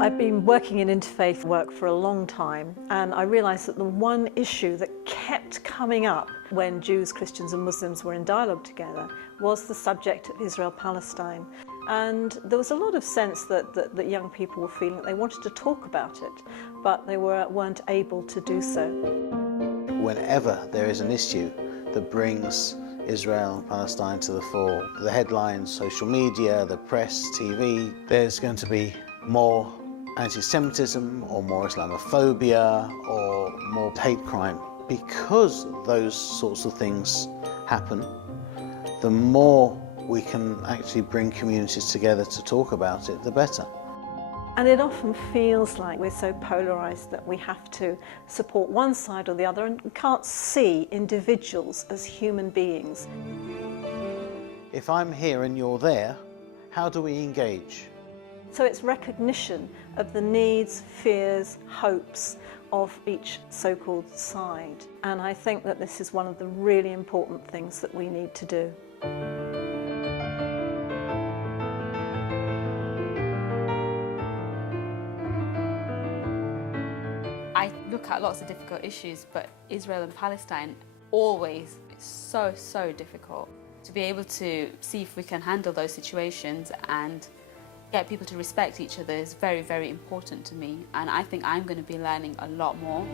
I've been working in interfaith work for a long time, and I realised that the one issue that kept coming up when Jews, Christians and Muslims were in dialogue together was the subject of Israel-Palestine. And there was a lot of sense that young people were feeling that they wanted to talk about it, but they weren't able to do so. Whenever there is an issue that brings Israel and Palestine to the fore, the headlines, social media, the press, TV, there's going to be more anti-Semitism or more Islamophobia or more hate crime. Because those sorts of things happen, the more we can actually bring communities together to talk about it, the better. And it often feels like we're so polarised that we have to support one side or the other and can't see individuals as human beings. If I'm here and you're there, how do we engage? So it's recognition of the needs, fears, hopes of each so-called side. And I think that this is one of the really important things that we need to do. I look at lots of difficult issues, but Israel and Palestine always, it's so difficult. To be able to see if we can handle those situations and get people to respect each other is very important to me, and I think I'm going to be learning a lot more.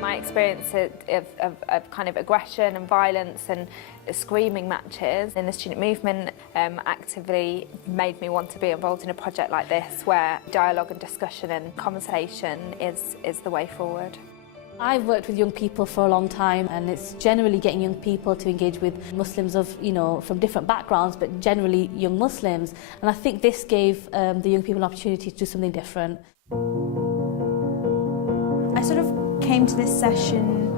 My experience of kind of aggression and violence and screaming matches in the student movement actively made me want to be involved in a project like this, where dialogue and discussion and conversation is the way forward. I've worked with young people for a long time, and it's generally getting young people to engage with Muslims of, from different backgrounds, but generally young Muslims. And I think this gave the young people an opportunity to do something different. I sort of came to this session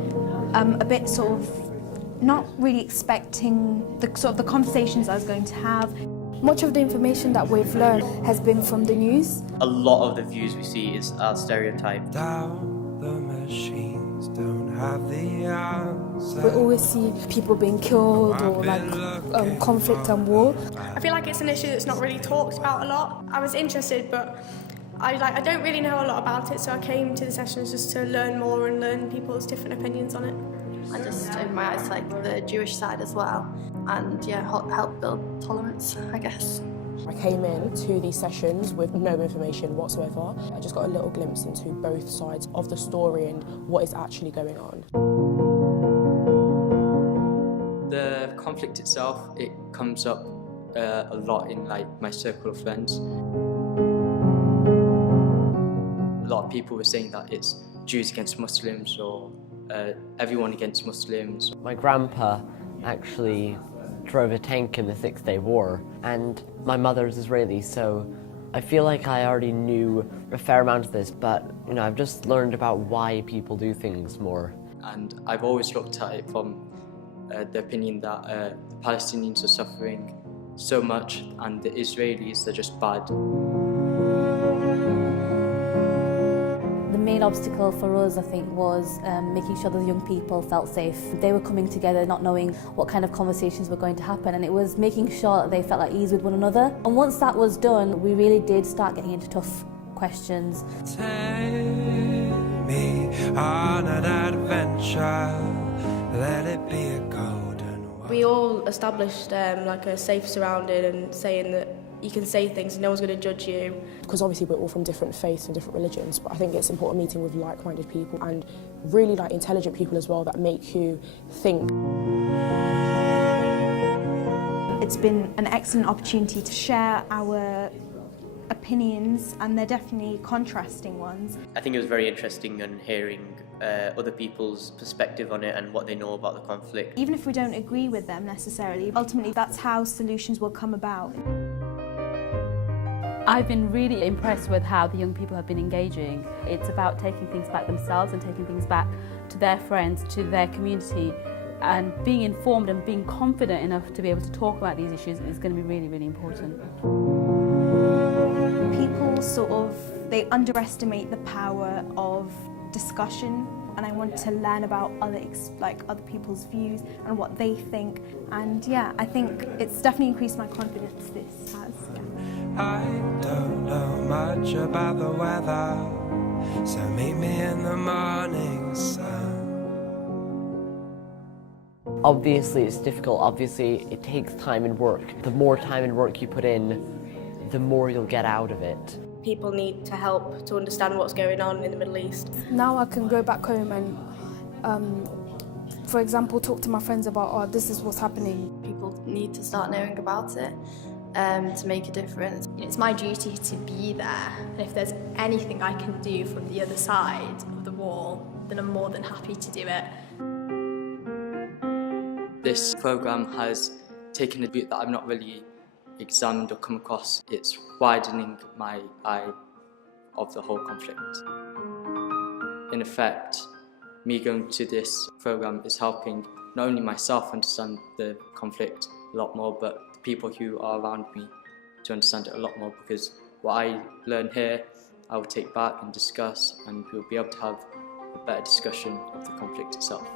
a bit sort of not really expecting the conversations I was going to have. Much of the information that we've learned has been from the news. A lot of the views we see are stereotyped. The machines don't have the answer. We always see people being killed or conflict and war. I feel like it's an issue that's not really talked about a lot. I was interested, but I don't really know a lot about it, so I came to the sessions just to learn more and learn people's different opinions on it. I just opened my eyes to the Jewish side as well, and help build tolerance, I guess. I came in to these sessions with no information whatsoever. I just got a little glimpse into both sides of the story and what is actually going on. The conflict itself, it comes up a lot in my circle of friends. A lot of people were saying that it's Jews against Muslims or everyone against Muslims. My grandpa actually drove a tank in the Six-Day War, and my mother's Israeli, so I feel like I already knew a fair amount of this, but I've just learned about why people do things more. And I've always looked at it from the opinion that the Palestinians are suffering so much and the Israelis are just bad. The main obstacle for us, I think, was making sure that the young people felt safe. They were coming together not knowing what kind of conversations were going to happen, and it was making sure that they felt at ease with one another. And once that was done, we really did start getting into tough questions. Take me on an adventure, let it be a golden one. We all established a safe surrounding and saying that you can say things and no one's going to judge you. Because obviously we're all from different faiths and different religions, but I think it's important meeting with like-minded people and really intelligent people as well that make you think. It's been an excellent opportunity to share our opinions, and they're definitely contrasting ones. I think it was very interesting in hearing other people's perspective on it and what they know about the conflict. Even if we don't agree with them necessarily, ultimately that's how solutions will come about. I've been really impressed with how the young people have been engaging. It's about taking things back themselves and taking things back to their friends, to their community, and being informed and being confident enough to be able to talk about these issues is going to be really important. People they underestimate the power of discussion, and I want to learn about other people's views and what they think, and I think it's definitely increased my confidence, this has. I don't know much about the weather, so meet me in the morning sun. Obviously it's difficult, obviously it takes time and work. The more time and work you put in, the more you'll get out of it. People need to help to understand what's going on in the Middle East. Now I can go back home and, for example, talk to my friends about, oh, this is what's happening. People need to start knowing about it to make a difference. It's my duty to be there, and if there's anything I can do from the other side of the wall, then I'm more than happy to do it. This programme has taken a route that I've not really examined or come across. It's widening my eye of the whole conflict. In effect, me going to this programme is helping not only myself understand the conflict a lot more, but the people who are around me to understand it a lot more, because what I learn here, I will take back and discuss, and we'll be able to have a better discussion of the conflict itself.